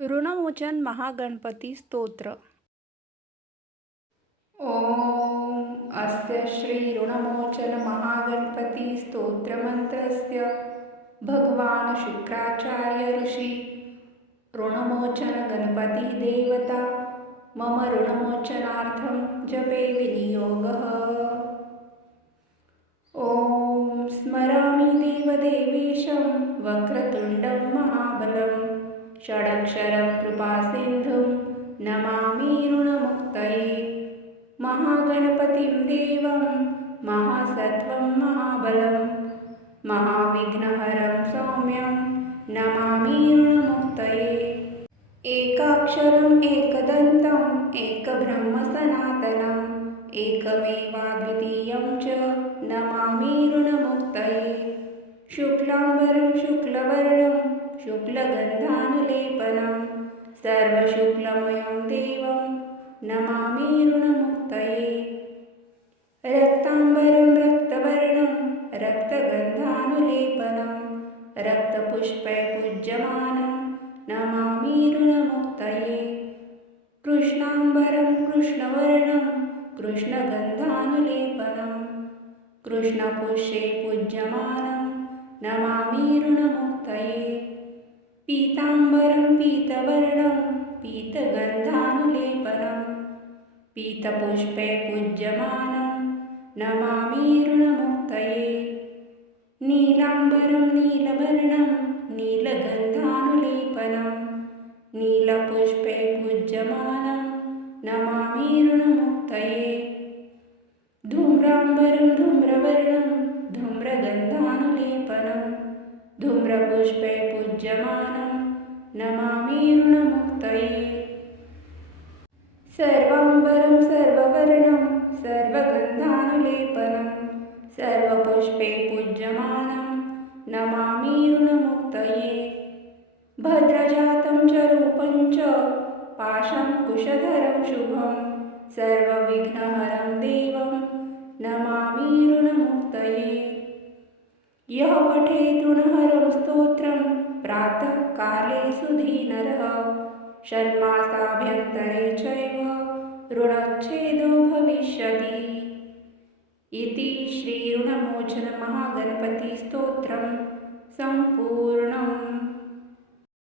ऋणमोचन महागणपती स्तोत्र। ओम अस्य श्री ऋणमोचन महागणपती स्तोत्रमन्त्रस्य भगवान शुक्राचार्य ऋषि ऋणमोचन गणपति देवता मम ऋणमोचनार्थं जपे विनियोगः। ओम स्मरामि देवदेवेशं वक्रतुण्डं महाबलं षडक्षरं कृपासिन्धुं नमामि ऋणमुक्तये। महागणपतिं देवं महासत्त्वं महाबलं महाविघ्नहरं सौम्यं नमामि ऋणमुक्तये। एकाक्षरम् एकदन्तम् एकब्रह्म सनातनम् एकमेवाद्वितीयं च नमामि ऋणमुक्तये। शुक्लाम्बरं शुक्लवर्णं शुक्लगन्धानुलेपनं सर्वशुक्लमयं देवं नमामि ऋणमुक्तये। रक्ताम्बरं रक्तवर्णं रक्तगन्धानुलेपनं रक्तपुष्पैर्पूज्यमानं नमामि ऋणमुक्तये। कृष्णाम्बरं कृष्णवर्णं कृष्णगन्धानुलेपनं कृष्णपुष्पे पूज्यमानं नमामि ऋणमुक्तये। पीताम्बरं पीतवर्णं पीतगन्धानुलेपनं पीतपुष्पे पूज्यमानं नमामि ऋणमुक्तये। नीलाम्बरं नीलवर्णं नीलगन्धानुलेपनं नीलपुष्पे पूज्यमानं नमामि ऋणमुक्तये। धूम्राम्बरं धूम्रवर्णं धूम्रगन्धानुलेपनं धूम्रपुष्पे पूज्यमानं नमामि ऋणमुक्तये। सर्वाम्बरं सर्ववर्णं सर्वगन्धानुलेपनं सर्वपुष्पे पूज्यमानं नमामि ऋणमुक्तये। भद्रजातं च रूपं च पाशंकुशधरं शुभं सर्वविघ्नहरं देवं नमामि ऋणमुक्तये। यः पठेत् ऋणहरं स्तोत्रं प्रातःकाले सुधीनरः षण्मासाभ्यन्तरे चैव ऋणच्छेदो भविष्यति। इति श्री ऋणमोचन महागणपति स्तोत्रं सम्पूर्णम्।